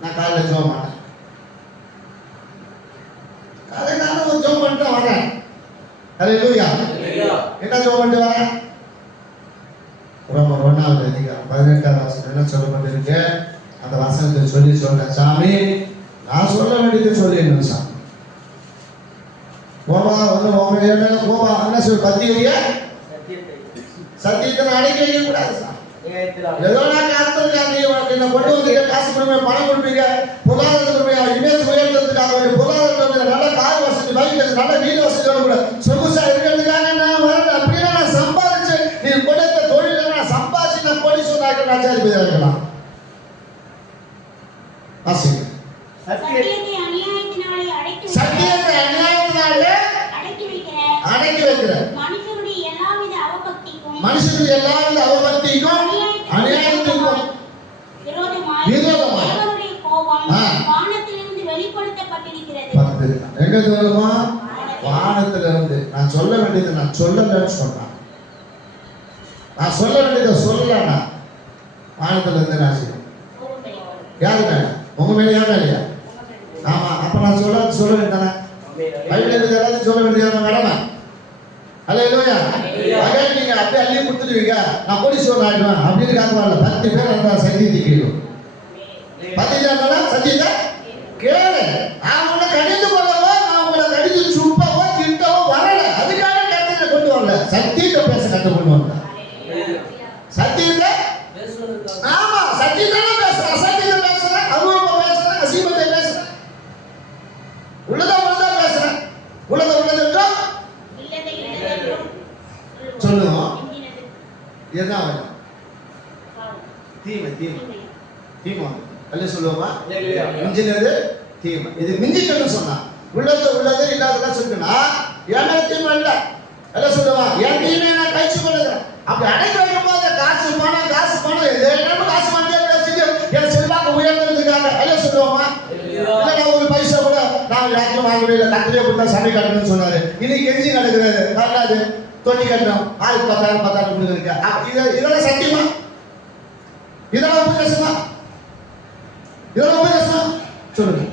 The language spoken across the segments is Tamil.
நான் காலையில் ஜெபம் பண்ணேன். காலையில் நானும் ஒரு ஜெபம் பண்ணிட்டு வரேன். ஹல்லேலூயா. என்ன ஜெபம் பண்ணிட்டு வரேன்? ரோமர் 1வது அதிகாரம் 18வது வசனம் என்ன சொல்லப்பட்டிருக்கு? அந்த வசனத்தை சொல்லி சொல்றேன். சாமி, நான் சொல்ல வேண்டியது சொல்லிடணும் சாமி. கோபா வந்து உங்க மேல கோபா என்ன சொல்லி பத்தி வைய சத்தியத்தை அடக்கி வைக்க கூடாது சாமி. ஏதோ நான் என்ன கொண்டு வந்து காசு கொடுப்பீங்க, பணம் கொடுப்பீங்க, பொருளாதார இமேஜ் உயர்த்துறதுக்காக பொருளாதார நல்ல கார் வசதி, பைக் நல்ல வீடு வசதியோட கூட சொகுசா இருக்கிறதுக்காக நான் வரேன். அப்படின்னா நான் சம்பாதிச்சு நீ கொடுத்த தொழில நான் சம்பாதிச்சு நான் போலீஸ் சொன்னாக்க நான் சாதிப்பதா இருக்கலாம். சத்தியத்தை அநியாயத்தினாலே அடக்கி வைக்கிற மனுஷனுடைய எல்லாவித அவபக்திக்கும் அநியாயத்திற்கும் விரோதமாய் தேவனுடைய கோபம் வானத்திலிருந்து வெளிப்படுத்தப்பட்டிருக்கிறது. எங்க வருமா? வானத்திலிருந்து. நான் சொல்ல வேண்டியது நான் சொல்லலன்னு சொன்னேன். நான் சொல்ல வேண்டியதை சொல்லலன்னா வானத்திலிருந்து நான் செய்யணும். யாரு மேல? உங்க மேல யாரு இல்லையா? ஆமா. அப்ப நான் சொல்ல வேண்டானே. பைபிள் ஏதாவது சொல்ல வேண்டியது கடமை. ஹல்லேலூயா. அங்கே நீங்க அப்படியே அள்ளி கொடுத்துடுவீங்க, நான் போலீஸ் ஆயிடுவேன் அப்படின்னு காட்டுவாங்க. 10 பேர் அந்த சத்தியத்தை கேட்கும். 10 பேர் சத்தியத்தை கேளு. நான் உங்களை கடிந்து கொள்ளவோ, நான் உங்களை கடிந்து சுப்பவோ திட்டவோ வரல. அதுக்காக கருத்தை கொண்டு வரல. சத்தியத்தை பேச கட்டு கொண்டு வரல. சத்தியத்தை ஆமா சத்தியத்தை பேசுறேன், அசத்தியத்தை பேசுறேன், அருவத்தை பேசுறேன், அசீமத்தை பேசுறேன், உள்ளதா பேசுறேன். உள்ளதென்றோ சொல்லுவோம். என்ன தீமை அல்ல சொல்லுவோமா? மிஞ்சினது தீமை. இது மிஞ்சிக்கணும் சொன்னா உள்ளது இல்லாததான் சொல்லுனா என்ன தீமை இல்ல அல்ல சொல்லுவா. என் தீமை நான் கழிச்சு கொள்ளுகிறேன். அப்படி அடைக்க வைக்கும் போது காசு பணம் காசு வந்து பேசிட்டு என் செல்வாக்கு உயர்ந்ததுக்காக அல்ல சொல்லுவோமா? இல்ல நான் ஒரு பைசா கூட நான் யாருக்கும் வாங்கவே இல்லை, கத்திரியை கொடுத்தா சமை கட்டணும்னு சொன்னாரு. இன்னைக்கு கெஞ்சி நடக்கிறாரு. வரலாது தொட்டி கட்டணும், ஆளுக்கு 10,000 கொடுக்குறீங்க. இதெல்லாம் சத்தியமா? இதெல்லாம் உபதேசமா? சொல்லுங்க.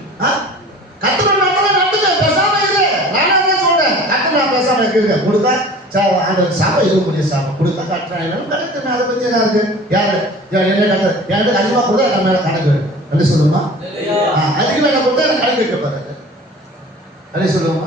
கத்துன நடந்துக்க பேசாம இரு. நான் சொல்றேன், கத்துனா பேசாம இருக்கு. கொடுத்தா அந்த சாப்பை எதுவும் முடிய சாப்பை கொடுத்தா கட்டுறாங்க கணக்கு. அதை பத்தி என்ன இருக்கு? யாரு என்ன கட்டு என்கிட்ட அதிகமா கூட நம்ம மேல கணக்கு அப்படி சொல்லுமா? அதுக்கு மேல கொடுத்தா எனக்கு கணக்கு வைக்க போறாரு அப்படி சொல்லுவோமா?